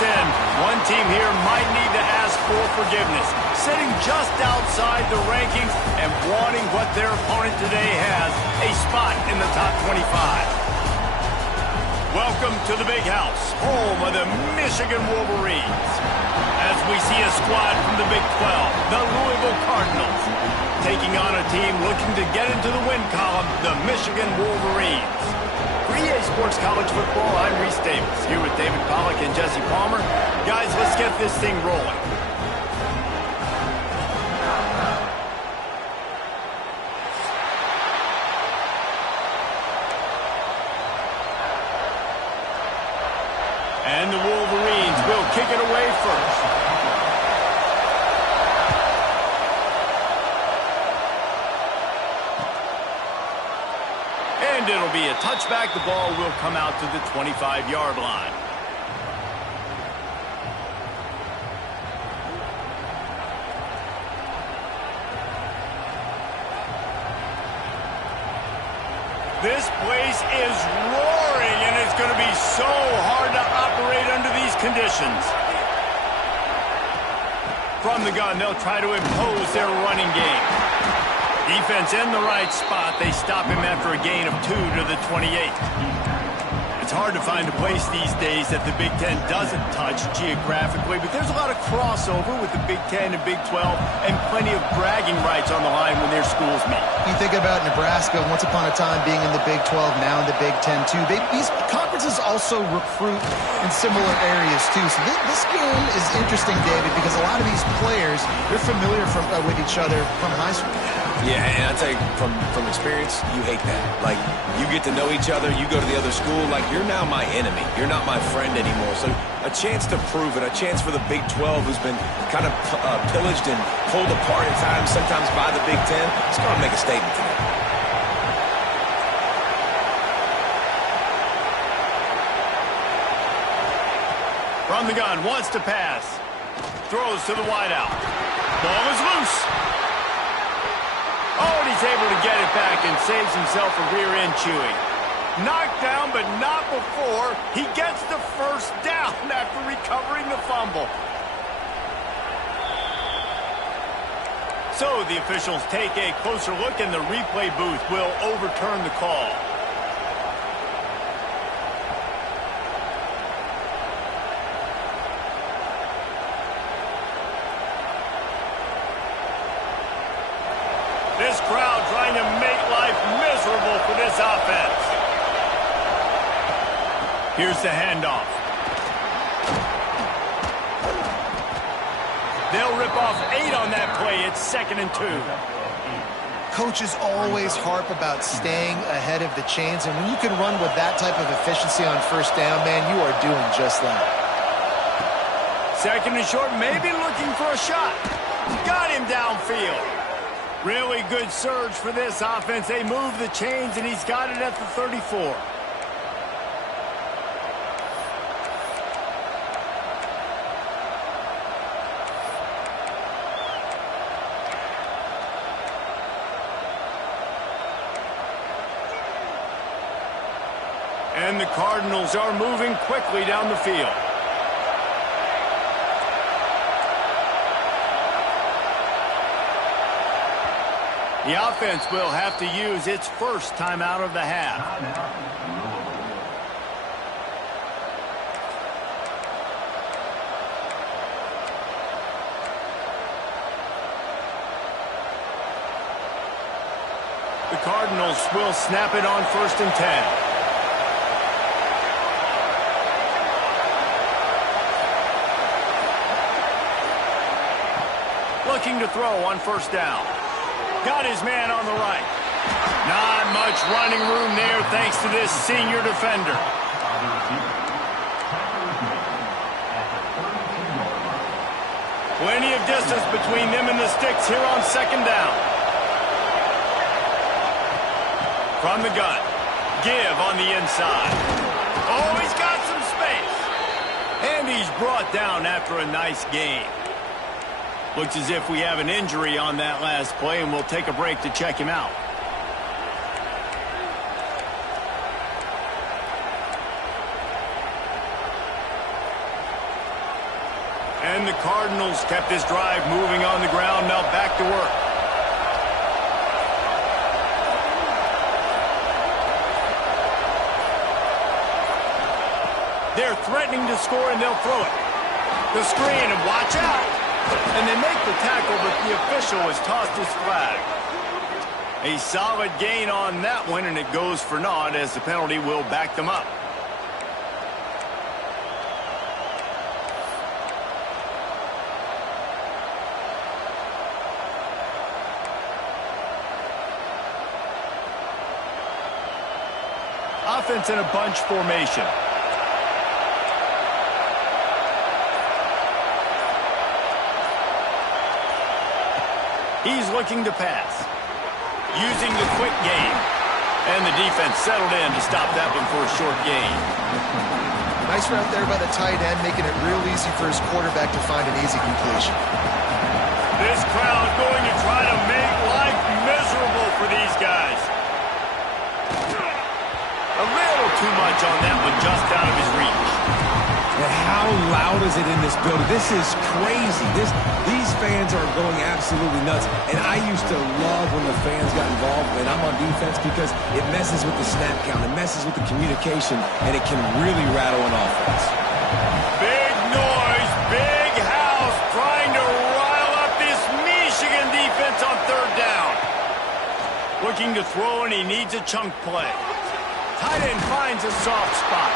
sin. One team here might need to ask for forgiveness, sitting just outside the rankings and wanting what their opponent today has, a spot in the top 25. Welcome to the Big House, home of the Michigan Wolverines. As we see a squad from the Big 12, the Louisville Cardinals, taking on a team looking to get into the win column, the Michigan Wolverines. For EA Sports College Football, I'm Reese Davis, here with David Pollack and Jesse Palmer. Guys, let's get this thing rolling. And the Wolverines will kick it away first. And it'll be a touchback. The ball will come out to the 25-yard line. This place is roaring, and it's going to be so hard to operate under these conditions. From the gun, they'll try to impose their running game. Defense in the right spot. They stop him after a gain of 2 to the 28. It's hard to find a place these days that the Big Ten doesn't touch geographically, but there's a lot of crossover with the Big Ten and Big 12 and plenty of bragging rights on the line when their schools meet. You think about Nebraska, once upon a time being in the Big 12, now in the Big 10 too. These conferences also recruit in similar areas too. So this game is interesting, David, because a lot of these players, they're familiar with each other from high school. Yeah, and I tell you, from experience, you hate that. Like, you get to know each other, you go to the other school, like, you're now my enemy. You're not my friend anymore. So a chance to prove it, a chance for the Big 12, who's been kind of pillaged and pulled apart at times, sometimes by the Big 10, it's going to make a statement today. From the gun, wants to pass. Throws to the wideout. Ball is loose. Oh, and he's able to get it back and saves himself a rear end chewing. Knocked down, but not before he gets the first down after recovering the fumble. So the officials take a closer look, and the replay booth will overturn the call. This crowd trying to make life miserable for this offense. Here's the handoff. They'll rip off 8 on that play. It's 2nd and 2. Coaches always harp about staying ahead of the chains, and when you can run with that type of efficiency on first down, man, you are doing just that. 2nd and short, maybe looking for a shot. Got him downfield. Really good surge for this offense. They move the chains, and he's got it at the 34. And the Cardinals are moving quickly down the field. The offense will have to use its first timeout of the half. The Cardinals will snap it on 1st and 10. Looking to throw on 1st down. Got his man on the right. Not much running room there thanks to this senior defender. Plenty of distance between them and the sticks here on 2nd down. From the gun. Give on the inside. Oh, he's got some space. And he's brought down after a nice gain. Looks as if we have an injury on that last play, and we'll take a break to check him out. And the Cardinals kept this drive moving on the ground. Now back to work. They're threatening to score, and they'll throw it. The screen, and watch out. And they make the tackle, but the official has tossed his flag. A solid gain on that one, and it goes for naught as the penalty will back them up. Offense in a bunch formation. He's looking to pass. Using the quick game. And the defense settled in to stop that one for a short gain. Nice route there by the tight end, making it real easy for his quarterback to find an easy completion. This crowd going to try to make life miserable for these guys. A little too much on that one, just out of his reach. And how loud is it in this building? This is crazy. These fans are going absolutely nuts. And I used to love when the fans got involved, and I'm on defense, because it messes with the snap count. It messes with the communication, and it can really rattle an offense. Big noise, big house, trying to rile up this Michigan defense on third down. Looking to throw, and he needs a chunk play. Tight end finds a soft spot.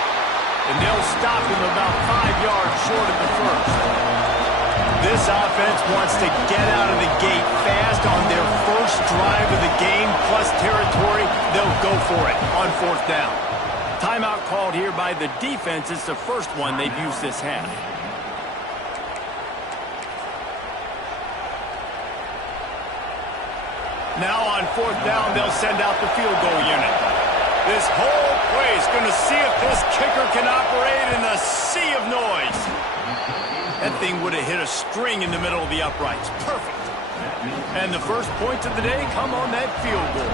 And they'll stop him about 5 yards short of the first. This offense wants to get out of the gate fast on their first drive of the game, plus territory. They'll go for it on fourth down. Timeout called here by the defense. It's the first one they've used this half. Now on fourth down, they'll send out the field goal unit. This whole play is going to see if this kicker can operate in a sea of noise. That thing would have hit a string in the middle of the uprights. Perfect. And the first points of the day come on that field goal.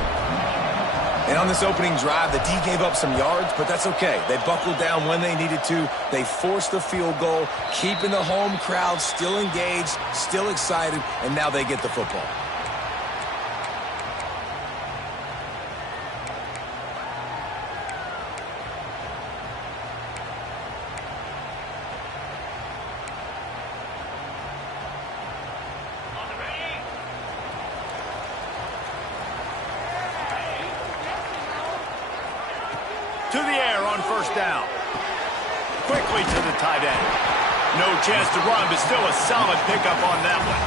And on this opening drive, the D gave up some yards, but that's okay. They buckled down when they needed to. They forced the field goal, keeping the home crowd still engaged, still excited, and now they get the football. To the air on first down. Quickly to the tight end. No chance to run, but still a solid pickup on that one.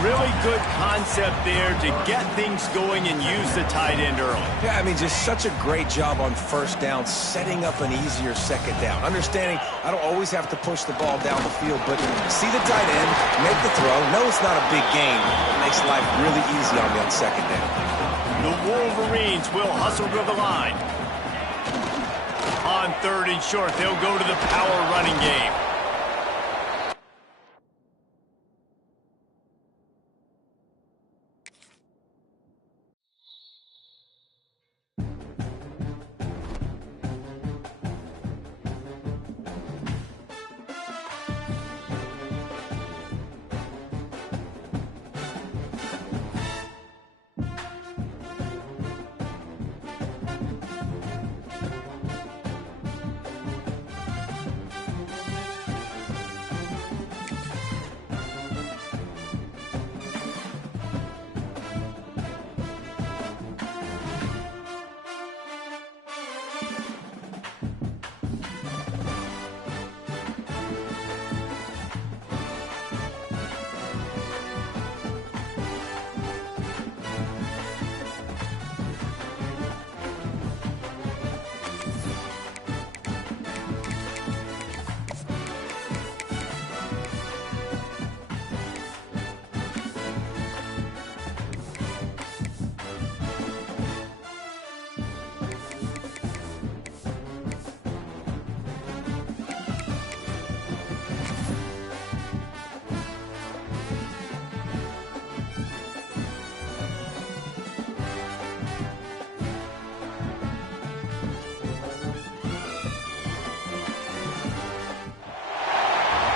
Really good concept there to get things going and use the tight end early. Yeah, I mean, just such a great job on first down, setting up an easier second down. Understanding I don't always have to push the ball down the field, but see the tight end, make the throw. No, it's not a big gain. It makes life really easy on me on second down. The Wolverines will hustle to the line. On third and short, they'll go to the power running game.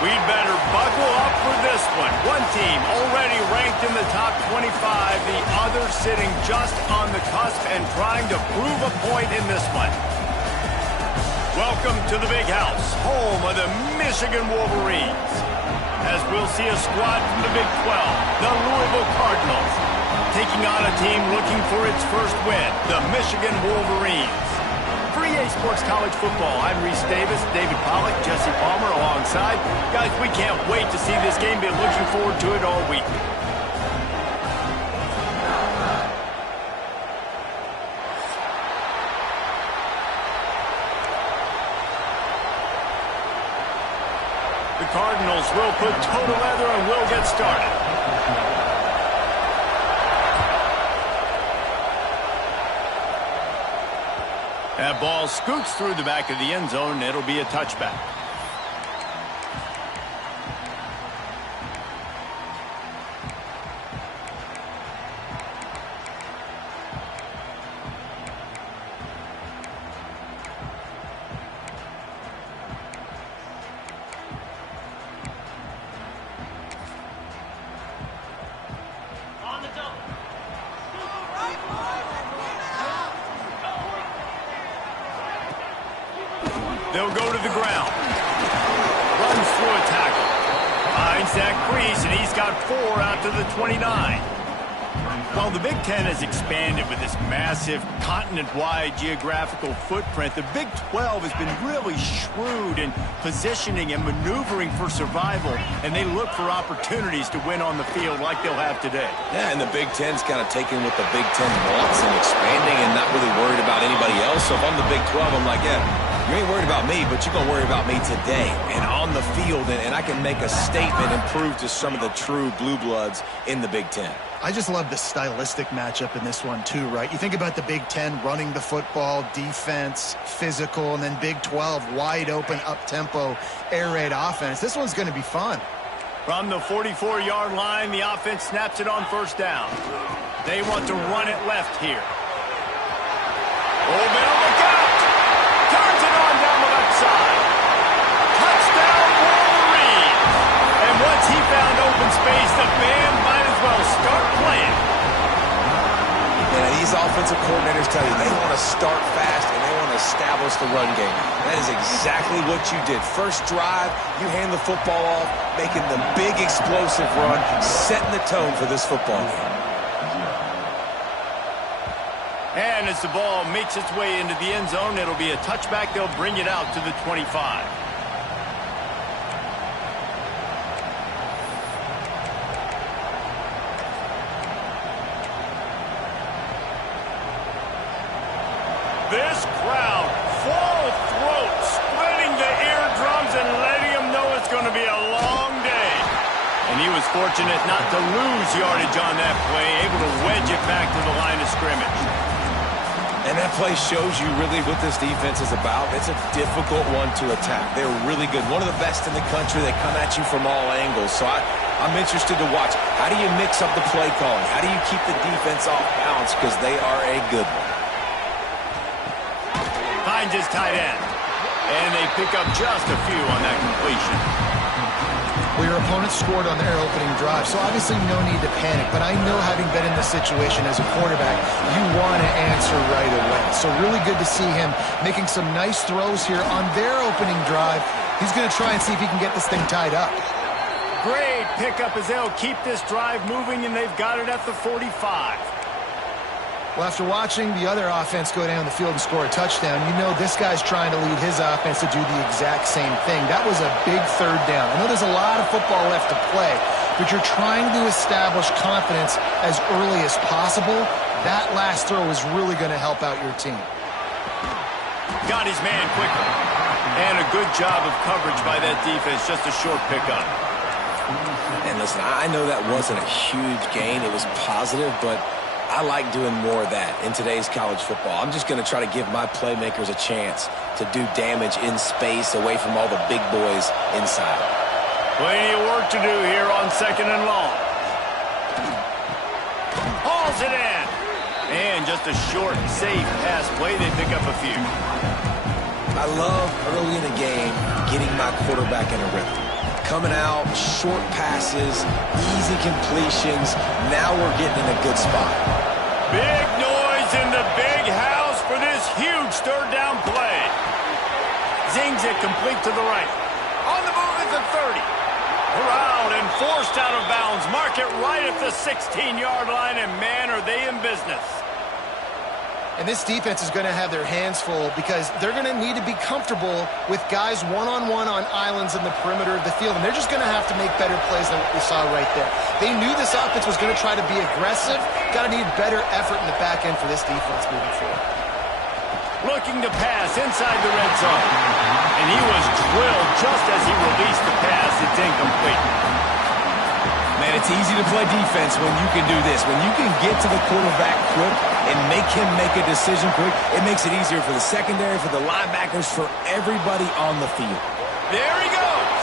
We'd better buckle up for this one. One team already ranked in the top 25, the other sitting just on the cusp and trying to prove a point in this one. Welcome to the Big House, home of the Michigan Wolverines. As we'll see a squad from the Big 12, the Louisville Cardinals, taking on a team looking for its first win, the Michigan Wolverines. For EA Sports College Football, I'm Reese Davis, David Pollack, Jesse Palmer alongside. Guys, we can't wait to see this game. Been looking forward to it all week. The Cardinals will put total leather and will get started. That ball scoots through the back of the end zone. It'll be a touchback. They'll go to the ground. Runs through a tackle. Finds that crease, and he's got 4 out to the 29. Well, the Big Ten has expanded with this massive continent-wide geographical footprint. The Big 12 has been really shrewd in positioning and maneuvering for survival, and they look for opportunities to win on the field like they'll have today. Yeah, and the Big Ten's kind of taking what the Big Ten wants and expanding and not really worried about anybody else. So if I'm the Big 12, I'm like, yeah, you ain't worried about me, but you're going to worry about me today and on the field, and I can make a statement and prove to some of the true blue bloods in the Big Ten. I just love the stylistic matchup in this one too, right? You think about the Big Ten running the football, defense, physical, and then Big 12 wide open, up-tempo, air raid offense. This one's going to be fun. From the 44-yard line, the offense snaps it on first down. They want to run it left here. Bell, look out! Turns it on down the left side. Touchdown, Wolverine! And once he found open space, the band might as well start playing. Yeah, these offensive coordinators tell you they want to start fast and they want to establish the run game. That is exactly what you did. First drive, you hand the football off, making the big explosive run, setting the tone for this football game. And as the ball makes its way into the end zone, it'll be a touchback. They'll bring it out to the 25. This crowd, full throat, splitting the eardrums and letting them know it's going to be a long day. And he was fortunate not to lose yardage on that play, able to wedge it back to the line of scrimmage. And that play shows you really what this defense is about. It's a difficult one to attack. They're really good. One of the best in the country. They come at you from all angles. So I'm interested to watch. How do you mix up the play calling? How do you keep the defense off balance? Because they are a good one. Finds his tight end. And they pick up just a few on that completion. Well, your opponent scored on their opening drive, so obviously no need to panic. But I know, having been in this situation as a quarterback, you want to answer right away. So really good to see him making some nice throws here on their opening drive. He's going to try and see if he can get this thing tied up. Great pickup as they'll keep this drive moving, and they've got it at the 45. Well, after watching the other offense go down the field and score a touchdown, you know this guy's trying to lead his offense to do the exact same thing. That was a big third down. I know there's a lot of football left to play, but you're trying to establish confidence as early as possible. That last throw is really going to help out your team. Got his man quickly. And a good job of coverage by that defense. Just a short pickup. And listen, I know that wasn't a huge gain. It was positive, but I like doing more of that in today's college football. I'm just going to try to give my playmakers a chance to do damage in space away from all the big boys inside. Plenty of work to do here on 2nd and long. Hauls it in. And just a short, safe pass play. They pick up a few. I love early in the game getting my quarterback in a rhythm. coming out, short passes, easy completions. Now we're getting in a good spot. Big noise in the big house for this huge third down play. Zings it complete to the right. On the move is the 30. Corralled and forced out of bounds. Mark it right at the 16-yard line, and man, are they in business. And this defense is going to have their hands full because they're going to need to be comfortable with guys one-on-one on islands in the perimeter of the field. And they're just going to have to make better plays than what we saw right there. They knew this offense was going to try to be aggressive. Got to need better effort in the back end for this defense moving forward. Looking to pass inside the red zone. And he was drilled just as he released the pass. It's incomplete. Man, it's easy to play defense when you can do this. When you can get to the quarterback quick and make him make a decision quick, it makes it easier for the secondary, for the linebackers, for everybody on the field. There he goes.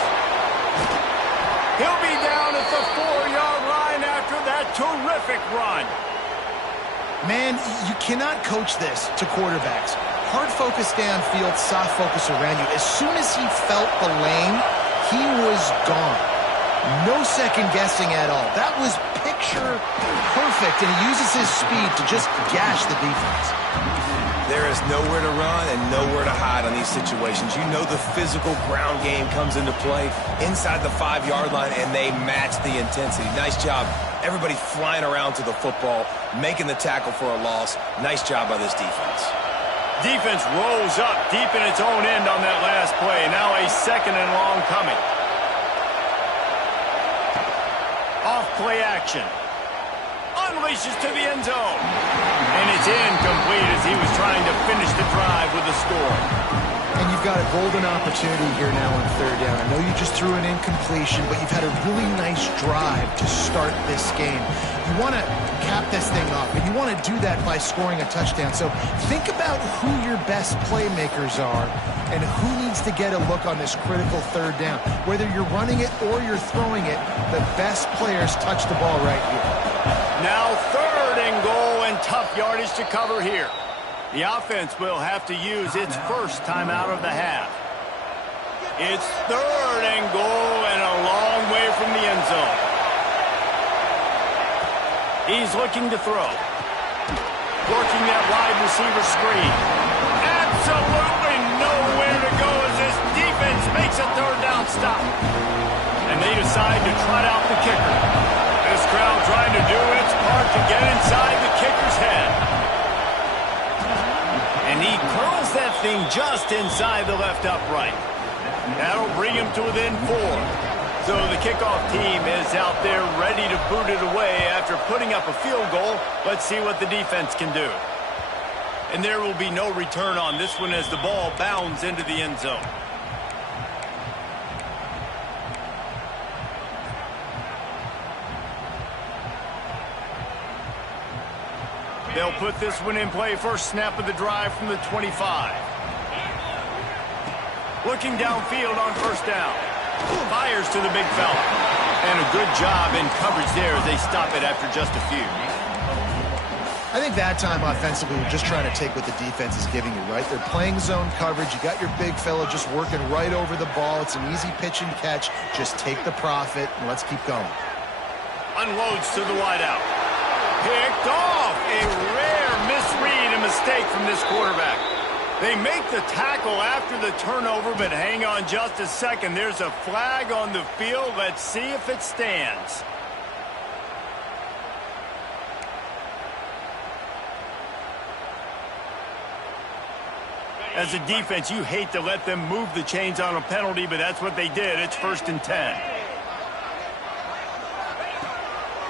He'll be down at the 4-yard line after that terrific run. Man, you cannot coach this to quarterbacks. Hard focus downfield, soft focus around you. As soon as he felt the lane, he was gone. No second guessing at all. That was picture perfect, and he uses his speed to just gash the defense. There is nowhere to run and nowhere to hide on these situations. You know the physical ground game comes into play inside the 5-yard line, and they match the intensity. Nice job. Everybody flying around to the football, making the tackle for a loss. Nice job by this defense. Defense rolls up deep in its own end on that last play. Now a second and long coming. Off play action. Unleashes to the end zone. And it's incomplete as he was trying to finish the drive with a score. And you've got a golden opportunity here now on third down. I know you just threw an incompletion, but you've had a really nice drive to start this game. You want to cap this thing off, and you want to do that by scoring a touchdown. So think about who your best playmakers are and who needs to get a look on this critical third down. Whether you're running it or you're throwing it, the best players touch the ball right here. Now third and goal, and tough yardage to cover here. The offense will have to use its first timeout of the half. It's third and goal and a long way from the end zone. He's looking to throw. Working that wide receiver screen. Absolutely nowhere to go as this defense makes a third down stop. And they decide to trot out the kicker. This crowd trying to do its part to get inside the kicker's head. And he curls that thing just inside the left upright. That'll bring him to within 4. So the kickoff team is out there ready to boot it away after putting up a field goal. Let's see what the defense can do. And there will be no return on this one as the ball bounds into the end zone. They'll put this one in play. First snap of the drive from the 25. Looking downfield on first down. Fires to the big fella. And a good job in coverage there as they stop it after just a few. I think that time offensively, you're just trying to take what the defense is giving you, right? They're playing zone coverage. You got your big fella just working right over the ball. It's an easy pitch and catch. Just take the profit and let's keep going. Unloads to the wideout. Picked off. A rare misread and mistake from this quarterback. They make the tackle after the turnover, but hang on just a second. There's a flag on the field. Let's see if it stands. As a defense, you hate to let them move the chains on a penalty, but that's what they did. It's 1st and 10.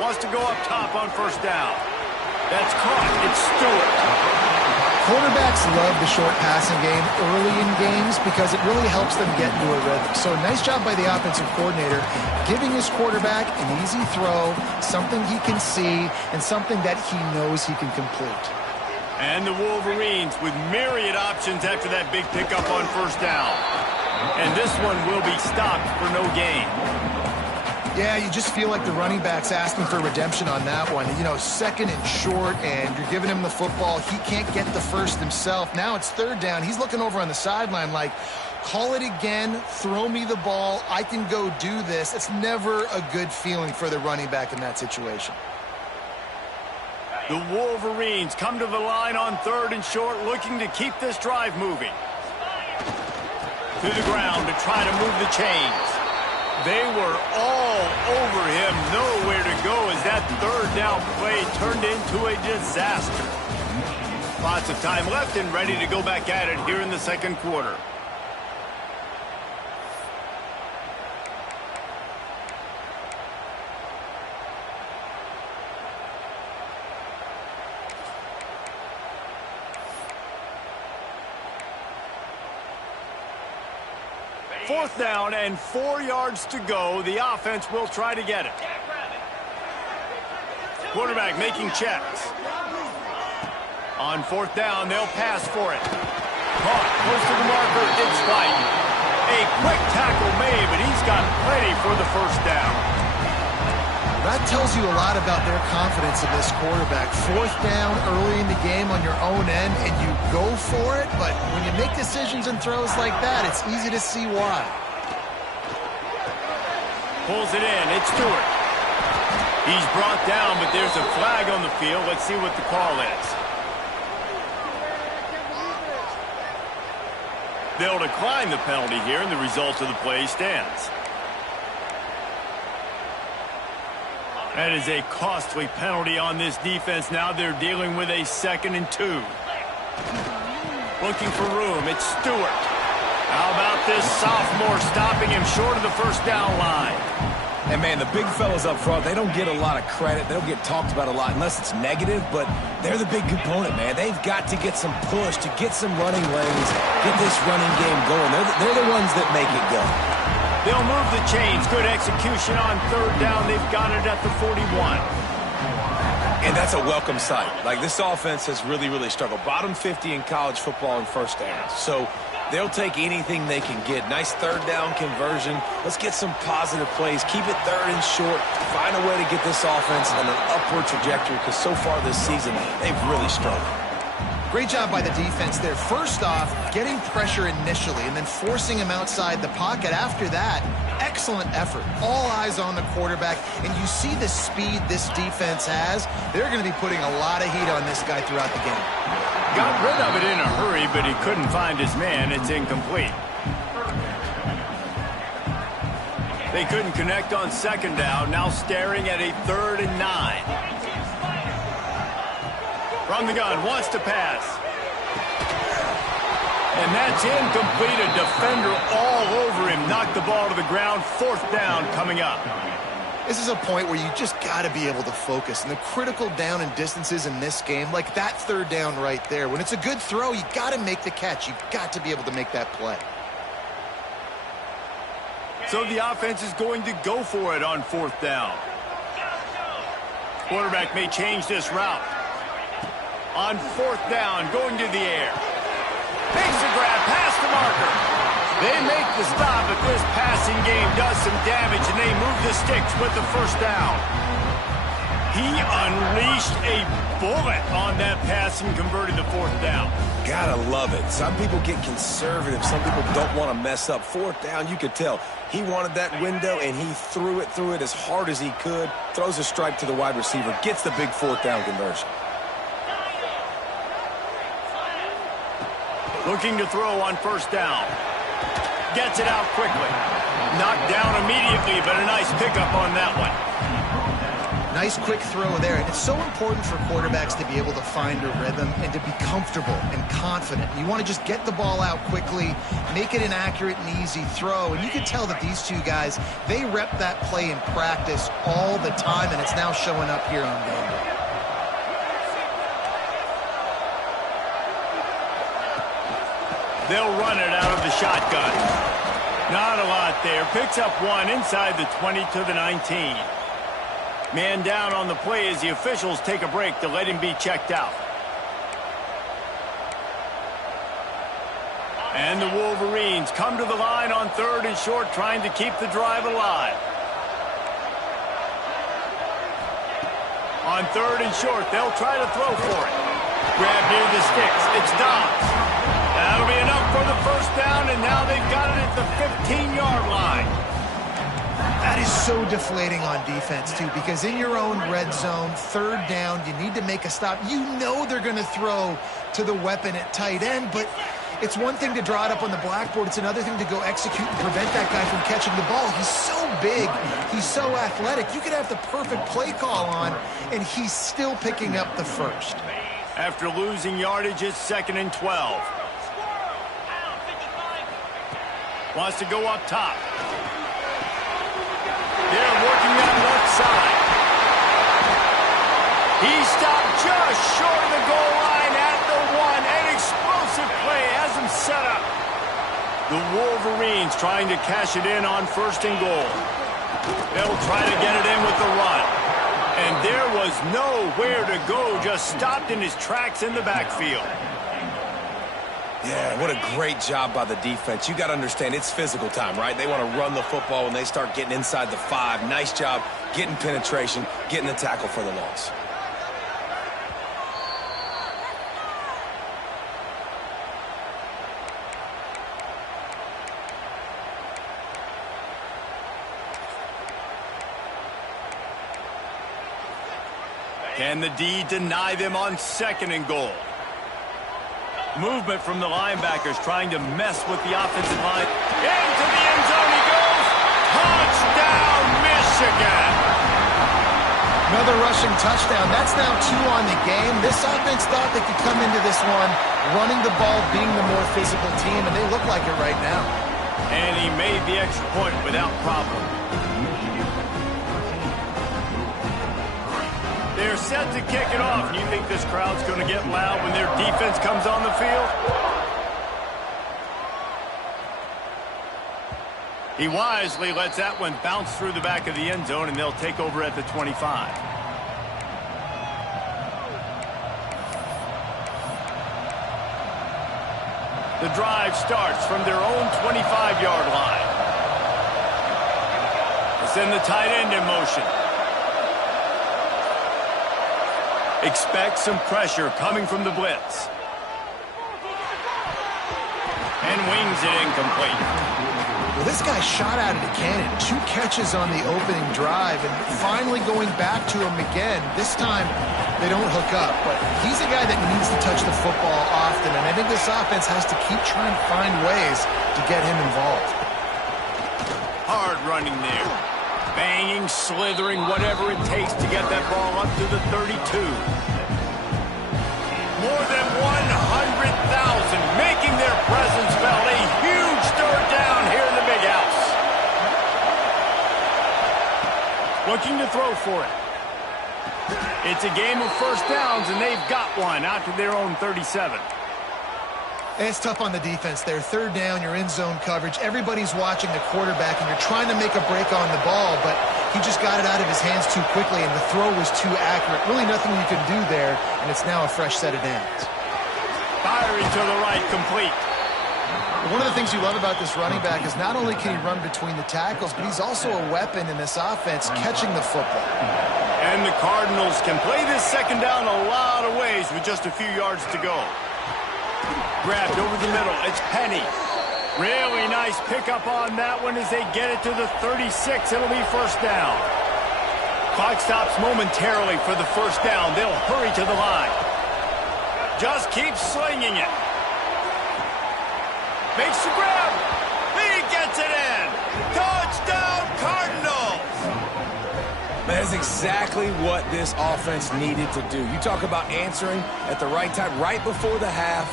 Wants to go up top on first down. That's caught. It's Stewart. Quarterbacks love the short passing game early in games because it really helps them get into a rhythm. So nice job by the offensive coordinator giving his quarterback an easy throw, something he can see, and something that he knows he can complete. And the Wolverines with myriad options after that big pickup on first down. And this one will be stopped for no gain. Yeah, you just feel like the running back's asking for redemption on that one. You know, 2nd and short, and you're giving him the football. He can't get the first himself. Now it's 3rd down. He's looking over on the sideline like, call it again, throw me the ball, I can go do this. It's never a good feeling for the running back in that situation. The Wolverines come to the line on 3rd and short, looking to keep this drive moving. To the ground to try to move the chains. They were all over him, nowhere to go as that 3rd down play turned into a disaster. Lots of time left and ready to go back at it here in the 2nd quarter. Fourth down and 4 yards to go. The offense will try to get it. Quarterback making checks. On 4th down, they'll pass for it. Caught close to the marker. It's White. A quick tackle made, but he's got plenty for the 1st down. That tells you a lot about their confidence in this quarterback. 4th down early in the game on your own end, and you go for it, but when you make decisions and throws like that, it's easy to see why. Pulls it in. It's Stewart. He's brought down, but there's a flag on the field. Let's see what the call is. They'll decline the penalty here, and the result of the play stands. That is a costly penalty on this defense. Now they're dealing with a 2nd and 2. Looking for room. It's Stewart. How about this sophomore stopping him short of the 1st down line? And, man, the big fellas up front, they don't get a lot of credit. They don't get talked about a lot unless it's negative, but they're the big component, man. They've got to get some push, to get some running lanes, get this running game going. They're the ones that make it go. They'll move the chains. Good execution on 3rd down. They've got it at the 41. And that's a welcome sight. Like, this offense has really, really struggled. Bottom 50 in college football in 1st downs. So they'll take anything they can get. Nice 3rd down conversion. Let's get some positive plays. Keep it 3rd and short. Find a way to get this offense on an upward trajectory, because so far this season, they've really struggled. Great job by the defense there. First off, getting pressure initially and then forcing him outside the pocket. After that, excellent effort. All eyes on the quarterback, and you see the speed this defense has. They're going to be putting a lot of heat on this guy throughout the game. Got rid of it in a hurry, but he couldn't find his man. It's incomplete. They couldn't connect on 2nd down. Now staring at a 3rd and 9. From the gun, wants to pass. And that's incomplete. A defender all over him. Knocked the ball to the ground. 4th down coming up. This is a point where you just got to be able to focus. And the critical down and distances in this game, like that 3rd down right there, when it's a good throw, you got to make the catch. You've got to be able to make that play. So the offense is going to go for it on 4th down. Quarterback may change this route. On 4th down, going to the air. Makes a grab past the marker. They make the stop, but this passing game does some damage, and they move the sticks with the 1st down. He unleashed a bullet on that pass and converted the 4th down. Gotta love it. Some people get conservative. Some people don't want to mess up. 4th down, you could tell. He wanted that window, and he threw it as hard as he could. Throws a stripe to the wide receiver. Gets the big 4th down conversion. Looking to throw on 1st down. Gets it out quickly. Knocked down immediately, but a nice pickup on that one. Nice quick throw there. And it's so important for quarterbacks to be able to find a rhythm and to be comfortable and confident. You want to just get the ball out quickly, make it an accurate and easy throw. And you can tell that these two guys, they rep that play in practice all the time, and it's now showing up here on game day. They'll run it out of the shotgun. Not a lot there. Picks up one inside the 20 to the 19. Man down on the play as the officials take a break to let him be checked out. And the Wolverines come to the line on 3rd and short, trying to keep the drive alive. On 3rd and short, they'll try to throw for it. Grab near the sticks. It's Dobbs. That'll be enough for the first down, and now they've got it at the 15-yard line. That is so deflating on defense, too, because in your own red zone, third down, you need to make a stop. You know they're going to throw to the weapon at tight end, but it's one thing to draw it up on the blackboard. It's another thing to go execute and prevent that guy from catching the ball. He's so big. He's so athletic. You could have the perfect play call on, and he's still picking up the first. After losing yardage, it's 2nd and 12. Wants to go up top. They're working that left side. He stopped just short of the goal line at the 1. An explosive play has him set up. The Wolverines trying to cash it in on 1st and goal. They'll try to get it in with the run. And there was nowhere to go, just stopped in his tracks in the backfield. Yeah, what a great job by the defense. You got to understand, it's physical time, right? They want to run the football when they start getting inside the 5. Nice job getting penetration, getting the tackle for the loss. Can the D deny them on 2nd and goal? Movement from the linebackers trying to mess with the offensive line. Into the end zone he goes. Touchdown, Michigan. Another rushing touchdown. That's now 2 on the game. This offense thought they could come into this one running the ball, being the more physical team, and they look like it right now. And he made the extra point without problem. They're set to kick it off. And you think this crowd's going to get loud when their defense comes on the field? He wisely lets that one bounce through the back of the end zone, and they'll take over at the 25. The drive starts from their own 25-yard line. They send the tight end in motion. Expect some pressure coming from the blitz. And wings it incomplete. Well, this guy shot out of the cannon. 2 catches on the opening drive, and finally going back to him again. This time, they don't hook up, but he's a guy that needs to touch the football often, and I think this offense has to keep trying to find ways to get him involved. Hard running there. Banging, slithering, whatever it takes to get that ball up to the 32. More than 100,000 making their presence felt. A huge third down here in the big house. Looking to throw for it. It's a game of first downs, and they've got one out to their own 37. It's tough on the defense there. Third down, you're in zone coverage. Everybody's watching the quarterback, and you're trying to make a break on the ball, but he just got it out of his hands too quickly, and the throw was too accurate. Really nothing you can do there, and it's now a fresh set of downs. Firing to the right, complete. One of the things you love about this running back is not only can he run between the tackles, but he's also a weapon in this offense, catching the football. And the Cardinals can play this second down a lot of ways with just a few yards to go. Grabbed over the middle. It's Penny. Really nice pickup on that one as they get it to the 36. It'll be first down. Clock stops momentarily for the first down. They'll hurry to the line. Just keep slinging it. Makes the grab. He gets it in. Touchdown, Cardinals. That's exactly what this offense needed to do. You talk about answering at the right time, right before the half,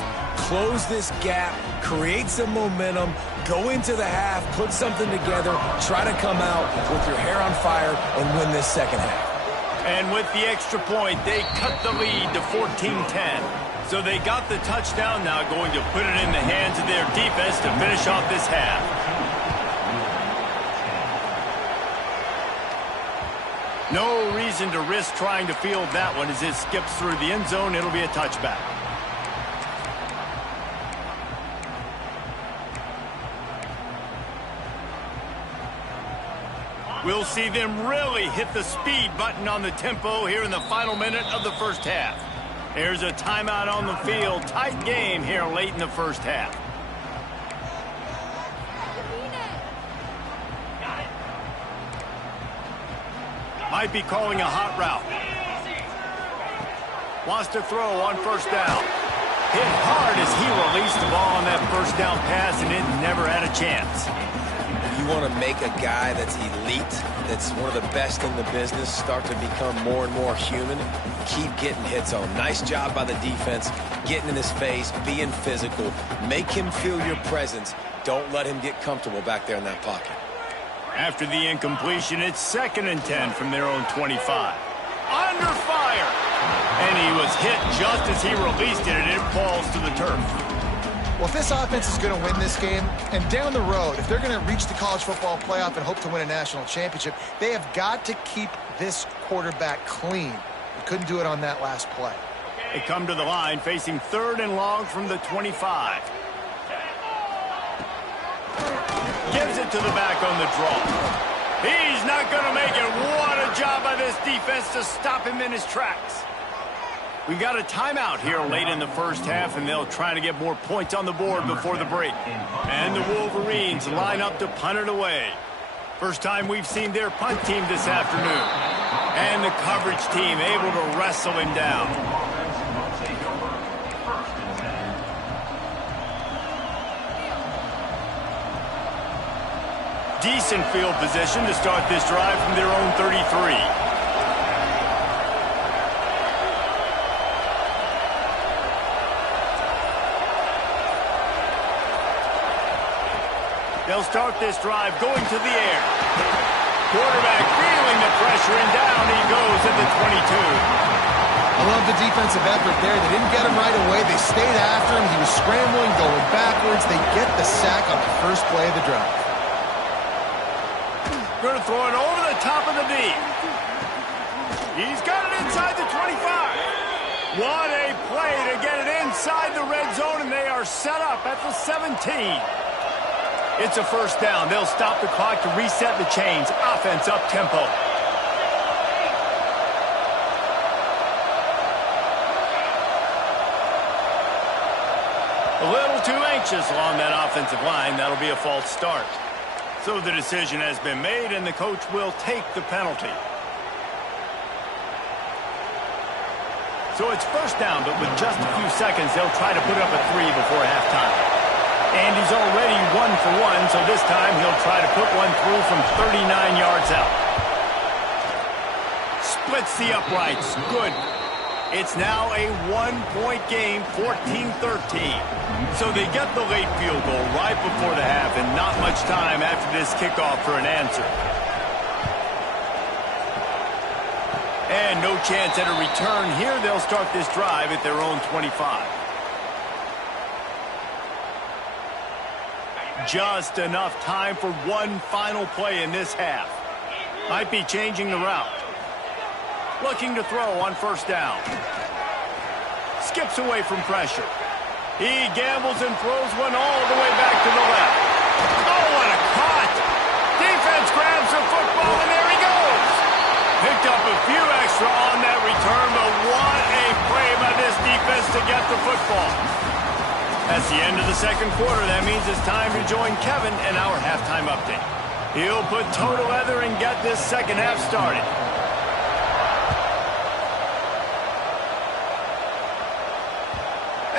close this gap, create some momentum, go into the half, put something together, try to come out with your hair on fire and win this second half. And with the extra point, they cut the lead to 14-10. So they got the touchdown, now going to put it in the hands of their defense to finish off this half. No reason to risk trying to field that one as it skips through the end zone. It'll be a touchback. We'll see them really hit the speed button on the tempo here in the final minute of the first half. There's a timeout on the field. Tight game here late in the first half. Might be calling a hot route. Wants to throw on first down. Hit hard as he released the ball on that first down pass, and it never had a chance. You want to make a guy that's elite, that's one of the best in the business, start to become more and more human, keep getting hits on. Nice job by the defense, getting in his face, being physical. Make him feel your presence. Don't let him get comfortable back there in that pocket. After the incompletion, it's 2nd and 10 from their own 25. Under fire! And he was hit just as he released it, and it falls to the turf. Well, if this offense is going to win this game, and down the road, if they're going to reach the college football playoff and hope to win a national championship, they have got to keep this quarterback clean. They couldn't do it on that last play. They come to the line facing 3rd and long from the 25. Gives it to the back on the draw. He's not going to make it. What a job by this defense to stop him in his tracks. We've got a timeout here late in the first half, and they'll try to get more points on the board before the break. And the Wolverines line up to punt it away. First time we've seen their punt team this afternoon. And the coverage team able to wrestle him down. Decent field position to start this drive from their own 33. They'll start this drive going to the air. Quarterback feeling the pressure, and down he goes at the 22. I love the defensive effort there. They didn't get him right away. They stayed after him. He was scrambling, going backwards. They get the sack on the first play of the drive. Going to throw it over the top of the D. He's got it inside the 25. What a play to get it inside the red zone, and they are set up at the 17. It's a first down. They'll stop the clock to reset the chains. Offense up tempo. A little too anxious along that offensive line. That'll be a false start. So the decision has been made, and the coach will take the penalty. So it's first down, but with just a few seconds, they'll try to put up a 3 before halftime. And he's already 1 for 1, so this time he'll try to put one through from 39 yards out. Splits the uprights. Good. It's now a 1-point game, 14-13. So they get the late field goal right before the half, and not much time after this kickoff for an answer. And no chance at a return here. They'll start this drive at their own 25. Just enough time for one final play in this half. Might be changing the route. Looking to throw on first down. Skips away from pressure. He gambles and throws one all the way back to the left. Oh, what a caught! Defense grabs the football, and there he goes! Picked up a few extra on that return, but what a play by this defense to get the football. That's the end of the second quarter. That means it's time to join Kevin in our halftime update. He'll put total leather and get this second half started.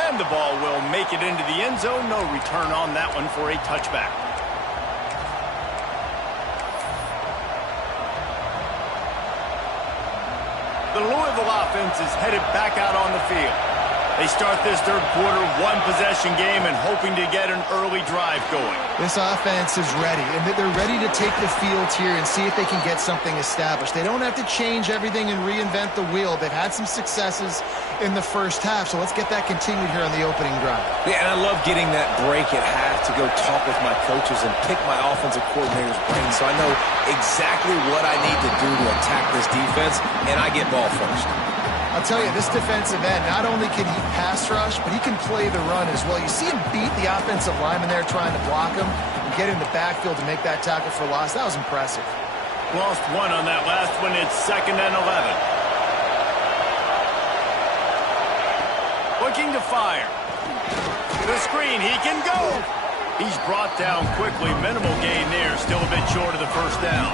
And the ball will make it into the end zone. No return on that one for a touchback. The Louisville offense is headed back out on the field. They start this third quarter, one-possession game, and hoping to get an early drive going. This offense is ready, and they're ready to take the field here and see if they can get something established. They don't have to change everything and reinvent the wheel. They've had some successes in the first half, so let's get that continued here on the opening drive. Yeah, and I love getting that break at half to go talk with my coaches and pick my offensive coordinator's brain, so I know exactly what I need to do to attack this defense, and I get ball first. I'll tell you, this defensive end, not only can he pass rush, but he can play the run as well. You see him beat the offensive lineman there trying to block him and get in the backfield to make that tackle for loss. That was impressive. Lost one on that last one. It's 2nd and 11. Looking to fire. The screen, he can go. He's brought down quickly. Minimal gain there. Still a bit short of the first down.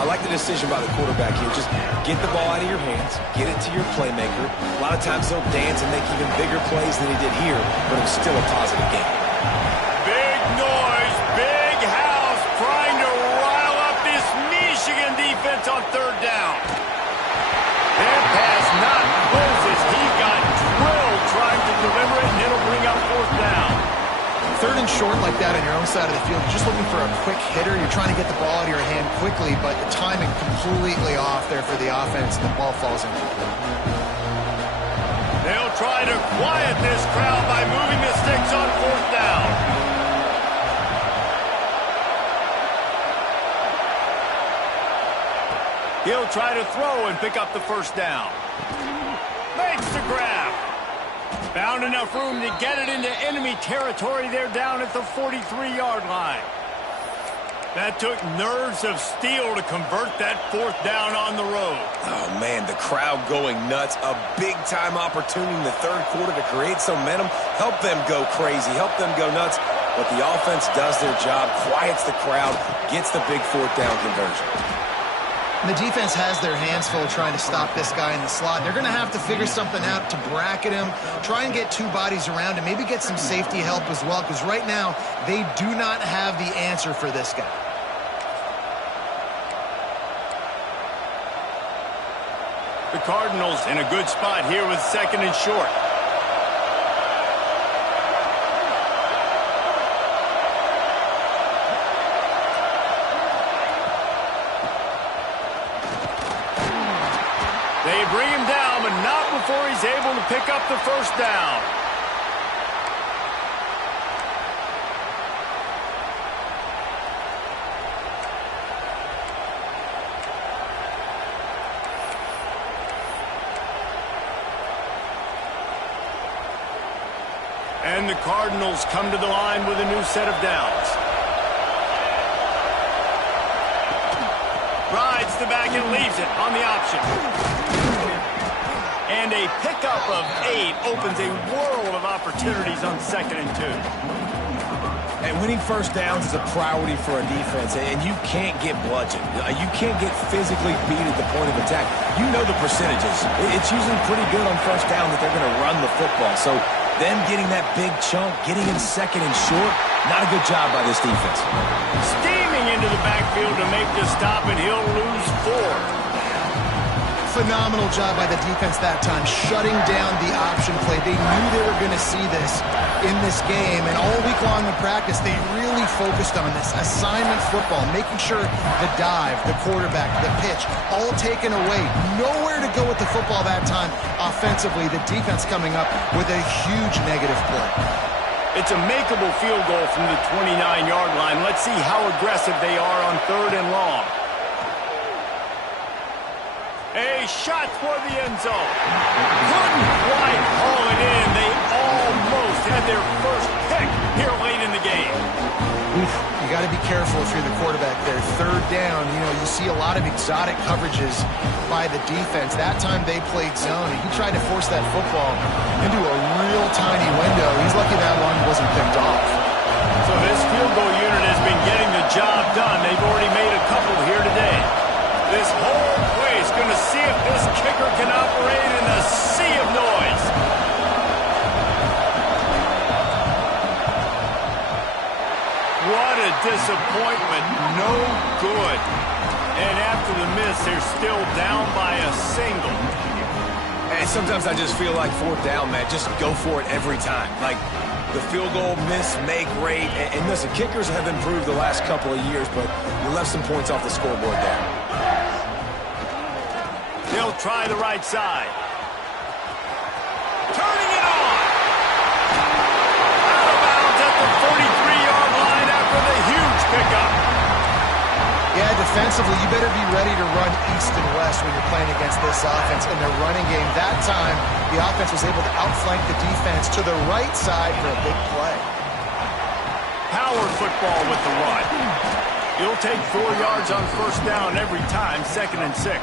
I like the decision by the quarterback here. Just get the ball out of your hands, get it to your playmaker. A lot of times he'll dance and make even bigger plays than he did here, but it was still a positive game. Big noise, big house, trying to rile up this Michigan defense on third down. That pass not Moses. He got drilled trying to deliver it, and it'll bring up fourth down. Third and short like that on your own side of the field, you're just looking for a quick hitter. You're trying to get the ball out of your hand quickly, but the timing completely off there for the offense, and the ball falls in. They'll try to quiet this crowd by moving the sticks on fourth down. He'll try to throw and pick up the first down. Makes the grab. Found enough room to get it into enemy territory. They're down at the 43-yard line. That took nerves of steel to convert that fourth down on the road. Oh, man, the crowd going nuts. A big-time opportunity in the third quarter to create some momentum. Help them go crazy. Help them go nuts. But the offense does their job, quiets the crowd, gets the big fourth down conversion. And the defense has their hands full trying to stop this guy in the slot. They're going to have to figure something out to bracket him, try and get two bodies around him, maybe get some safety help as well, because right now they do not have the answer for this guy. The Cardinals in a good spot here with second and short. They bring him down, but not before he's able to pick up the first down. And the Cardinals come to the line with a new set of downs. Rides the back and leaves it on the option. And a pickup of 8 opens a world of opportunities on second and 2. And winning first downs is a priority for a defense, and you can't get bludgeoned. You can't get physically beat at the point of attack. You know the percentages. It's usually pretty good on first down that they're going to run the football. So them getting that big chunk, getting in second and short, not a good job by this defense. Steaming into the backfield to make the stop, and he'll lose 4. Phenomenal job by the defense that time, shutting down the option play. They knew they were going to see this in this game, and all week long in practice, they really focused on this assignment football, making sure the dive, the quarterback, the pitch, all taken away. Nowhere to go with the football that time offensively. The defense coming up with a huge negative play. It's a makeable field goal from the 29-yard line. Let's see how aggressive they are on third and long. A shot toward the end zone. Couldn't quite haul it in. They almost had their first pick here late in the game. Oof, you got to be careful if you're the quarterback there. Third down, you see a lot of exotic coverages by the defense. That time they played zone, and he tried to force that football into a real tiny window. He's lucky that one wasn't picked off. So this field goal unit has been getting the job done. They've already made a couple here today. This whole place going to see if this kicker can operate in a sea of noise. What a disappointment. No good. And after the miss, they're still down by a single. And sometimes I just feel like fourth down, man, just go for it every time. Like the field goal miss, make rate. And listen, kickers have improved the last couple of years, but you left some points off the scoreboard there. They'll try the right side. Turning it on. Out of bounds at the 43-yard line after the huge pickup. Yeah, defensively, you better be ready to run east and west when you're playing against this offense in their running game. That time, the offense was able to outflank the defense to the right side for a big play. Power football with the run. He'll take 4 yards on first down every time, second and 6.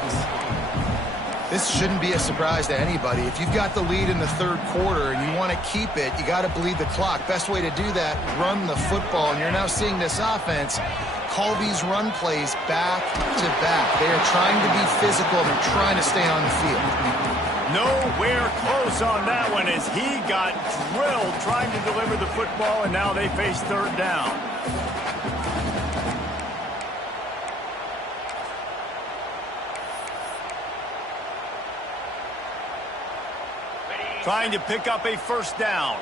This shouldn't be a surprise to anybody. If you've got the lead in the third quarter and you want to keep it, you got to bleed the clock. Best way to do that, run the football. And you're now seeing this offense call these run plays back to back. They are trying to be physical and they're trying to stay on the field. Nowhere close on that one as he got drilled trying to deliver the football, and now they face third down. Trying to pick up a first down.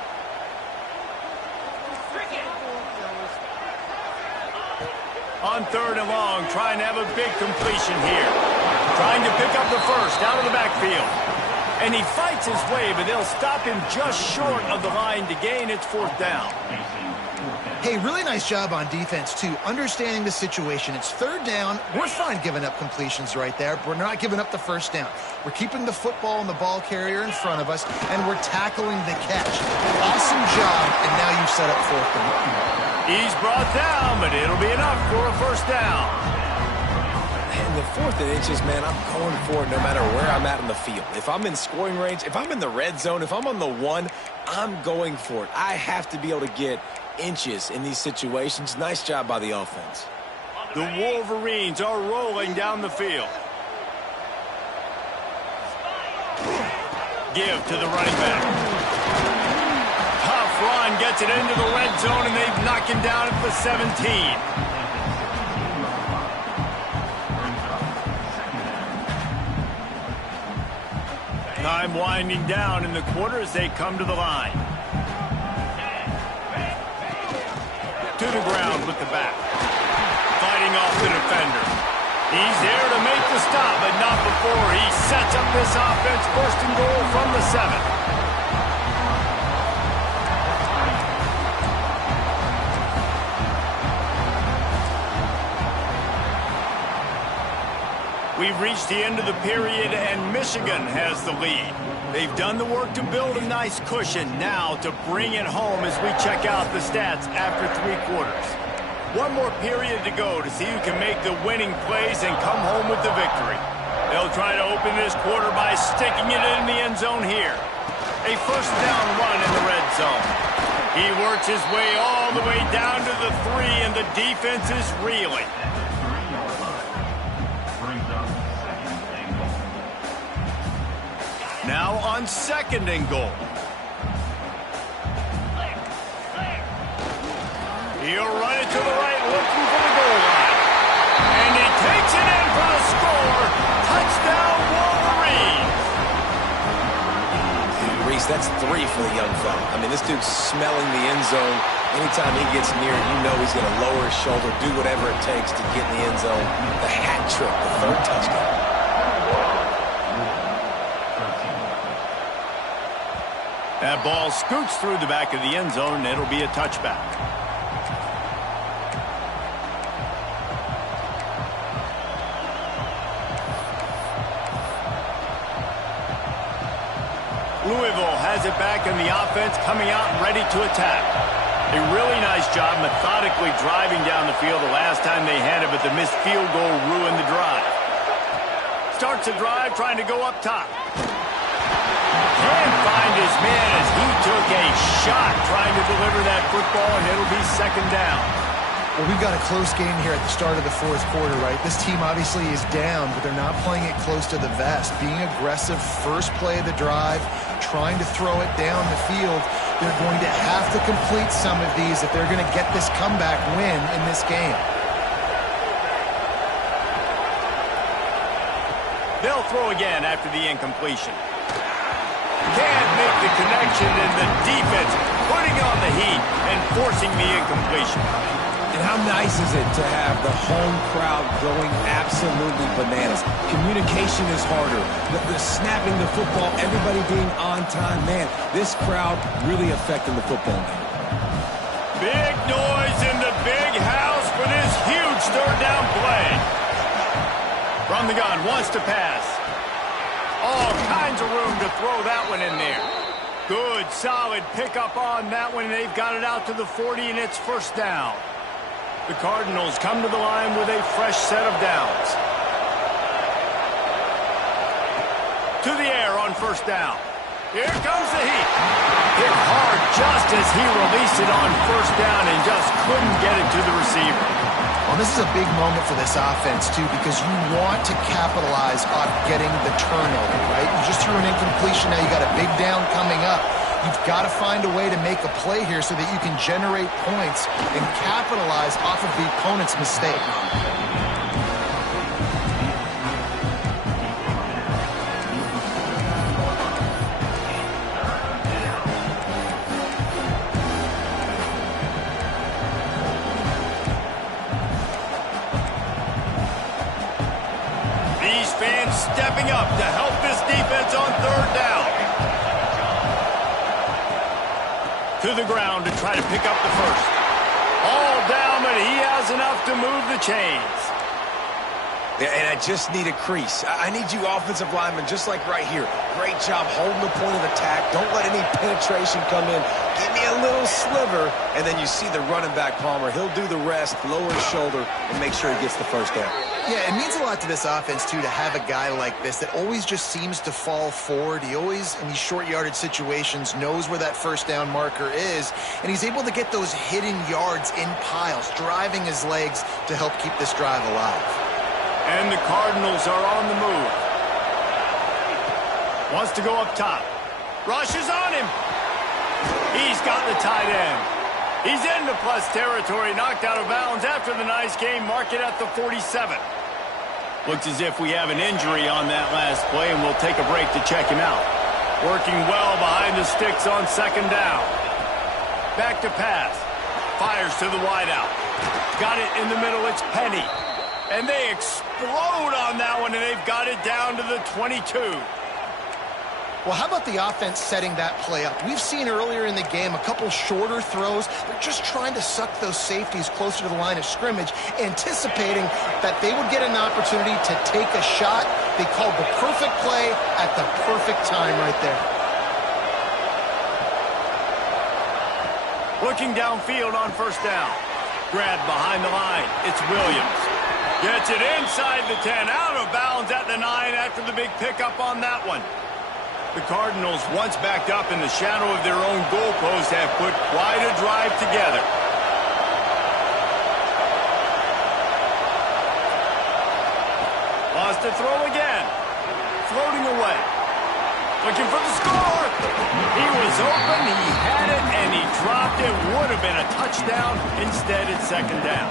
On third and long, trying to have a big completion here. Trying to pick up the first out of the backfield. And he fights his way, but they'll stop him just short of the line to gain its fourth down. Hey, really nice job on defense, too, understanding the situation. It's third down. We're fine giving up completions right there, but we're not giving up the first down. We're keeping the football and the ball carrier in front of us, and we're tackling the catch. Awesome job, and now you've set up fourth down. He's brought down, but it'll be enough for a first down. And the 4th and inches, man, I'm going for it no matter where I'm at in the field. If I'm in scoring range, if I'm in the red zone, if I'm on the 1, I'm going for it. I have to be able to get inches in these situations. Nice job by the offense. The Wolverines are rolling down the field. Give to the running back. Tough run, gets it into the red zone, and they've knocked him down at the 17. Time winding down in the quarter as they come to the line. To the ground with the back. Fighting off the defender. He's there to make the stop, but not before he sets up this offense. First and goal from the 7. We've reached the end of the period, and Michigan has the lead. They've done the work to build a nice cushion. Now to bring it home as we check out the stats after 3 quarters. One more period to go to see who can make the winning plays and come home with the victory. They'll try to open this quarter by sticking it in the end zone here. A first down run in the red zone. He works his way all the way down to the 3, and the defense is reeling. Now on second and goal. He'll run it to the right, looking for the goal line. And he takes it in for the score. Touchdown, Wolverines. Reese, that's 3 for the young fella. I mean, this dude's smelling the end zone. Anytime he gets near it, you know he's going to lower his shoulder, do whatever it takes to get in the end zone. The hat trick, the 3rd touchdown. That ball scoots through the back of the end zone, and it'll be a touchback. Louisville has it back, and the offense coming out ready to attack. A really nice job methodically driving down the field the last time they had it, but the missed field goal ruined the drive. Starts the drive trying to go up top. Can't find his man as he took a shot trying to deliver that football, and it'll be second down. Well, we've got a close game here at the start of the 4th quarter, right? This team obviously is down, but they're not playing it close to the vest. Being aggressive, first play of the drive, trying to throw it down the field. They're going to have to complete some of these if they're going to get this comeback win in this game. They'll throw again after the incompletion. Can't make the connection, and the defense putting on the heat and forcing the incompletion. And how nice is it to have the home crowd going absolutely bananas? Communication is harder. The snapping the football, everybody being on time. Man, this crowd really affecting the football game. Big noise in the big house for this huge third down play. From the gun, wants to pass. All kinds of room to throw that one in there. Good, solid pickup on that one. They've got it out to the 40, and it's first down. The Cardinals come to the line with a fresh set of downs. to the air on first down. Here comes the heat. Hit hard just as he released it on first down and just couldn't get it to the receiver. Well, this is a big moment for this offense, too, because you want to capitalize on getting the turnover, right? You just threw an incompletion. Now you got a big down coming up. You've got to find a way to make a play here so that you can generate points and capitalize off of the opponent's mistake. These fans stepping up to help this defense on third down. To the ground to try to pick up the first. All down, but he has enough to move the chains. Yeah, and I just need a crease. I need you offensive linemen, just like right here. Great job holding the point of attack. Don't let any penetration come in. Give me a little sliver, and then you see the running back, Palmer. He'll do the rest, lower his shoulder, and make sure he gets the first down. Yeah, it means a lot to this offense, too, to have a guy like this that always just seems to fall forward. He always, in these short yardage situations, knows where that first down marker is, and he's able to get those hidden yards in piles, driving his legs to help keep this drive alive. And the Cardinals are on the move. Wants to go up top. Rushes on him. He's got the tight end. He's into plus territory, knocked out of bounds after the nice game. Mark it at the 47. Looks as if we have an injury on that last play, and we'll take a break to check him out. Working well behind the sticks on second down. Back to pass. Fires to the wideout. Got it in the middle. It's Penny. And they explode on that one, and they've got it down to the 22. Well, how about the offense setting that play up? We've seen earlier in the game a couple shorter throws. They're just trying to suck those safeties closer to the line of scrimmage, anticipating that they would get an opportunity to take a shot. They called the perfect play at the perfect time right there. Looking downfield on first down. Grab behind the line. It's Williams. Gets it inside the 10, out of bounds at the 9 after the big pickup on that one. The Cardinals, once backed up in the shadow of their own goalpost, have put quite a drive together. Lost to throw again. Floating away. Looking for the score. He was open, he had it, and he dropped it. Would have been a touchdown. Instead, it's second down.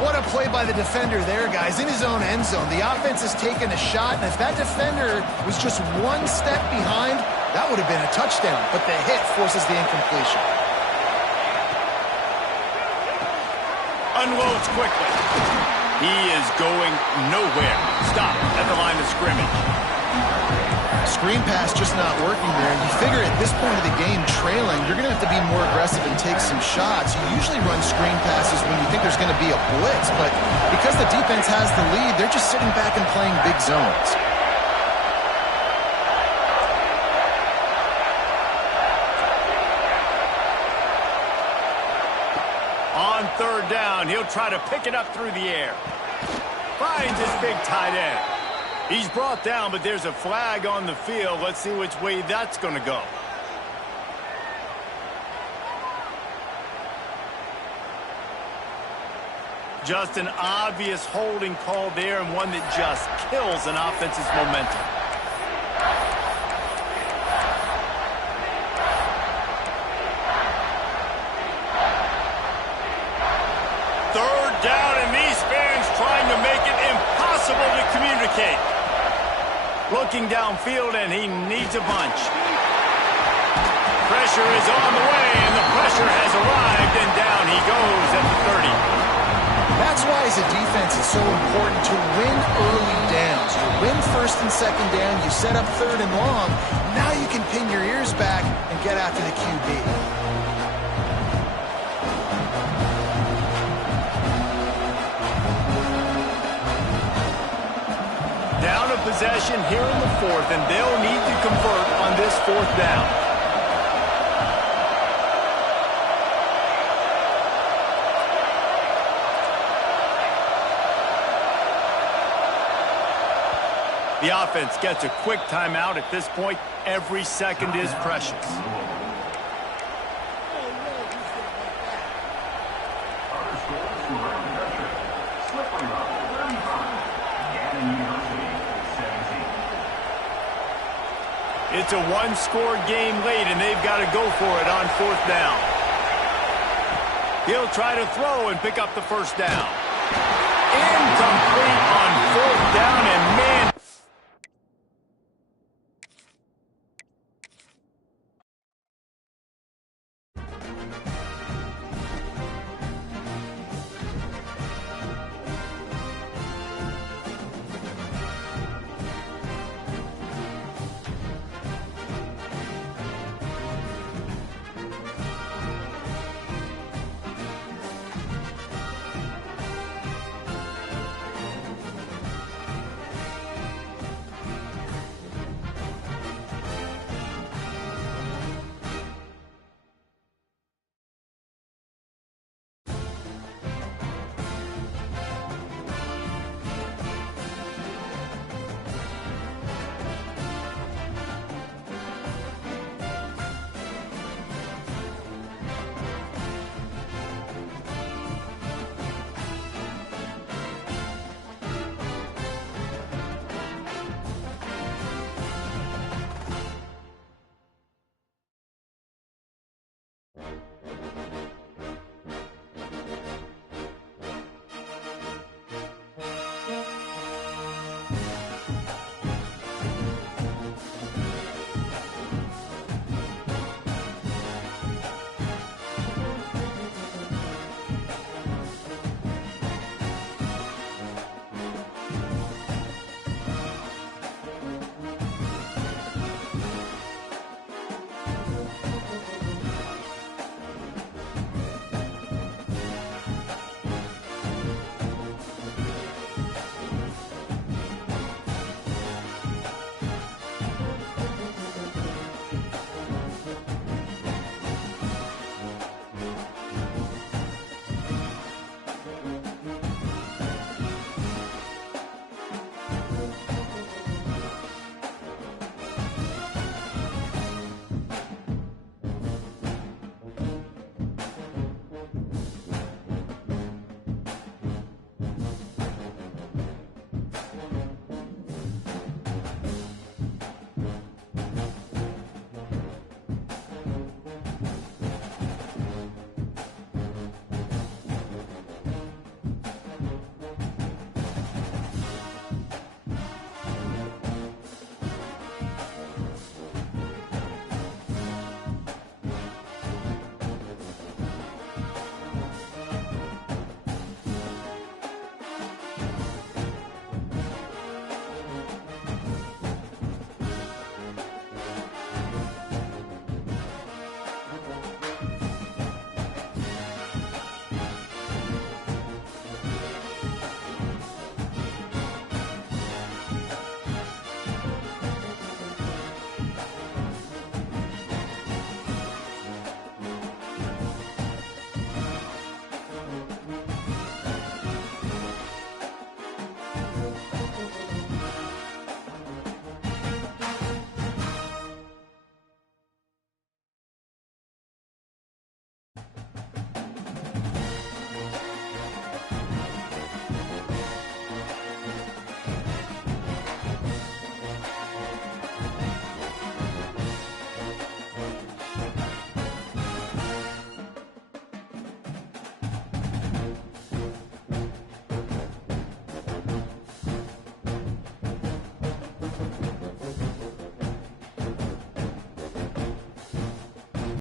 What a play by the defender there, guys, in his own end zone. The offense has taken a shot, and if that defender was just one step behind, that would have been a touchdown. But the hit forces the incompletion. Unloads quickly. He is going nowhere. Stop at the line of scrimmage. Screen pass just not working there, and you figure at this point of the game, trailing, you're going to have to be more aggressive and take some shots. You usually run screen passes when you think there's going to be a blitz, but because the defense has the lead, they're just sitting back and playing big zones. On third down, he'll try to pick it up through the air. Finds his big tight end. He's brought down, but there's a flag on the field. Let's see which way that's going to go. Just an obvious holding call there, and one that just kills an offense's momentum. Third down, and these fans trying to make it impossible to communicate. Looking downfield, and he needs a bunch. Pressure is on the way, and the pressure has arrived, and down he goes at the 30. That's why, as a defense, it's so important to win early downs. You win first and second down, you set up third and long. Now you can pin your ears back and get after the QB. Down a possession here in the fourth, and they'll need to convert on this fourth down. The offense gets a quick timeout at this point. Every second is precious. It's a one-score game late, and they've got to go for it on 4th down. He'll try to throw and pick up the first down.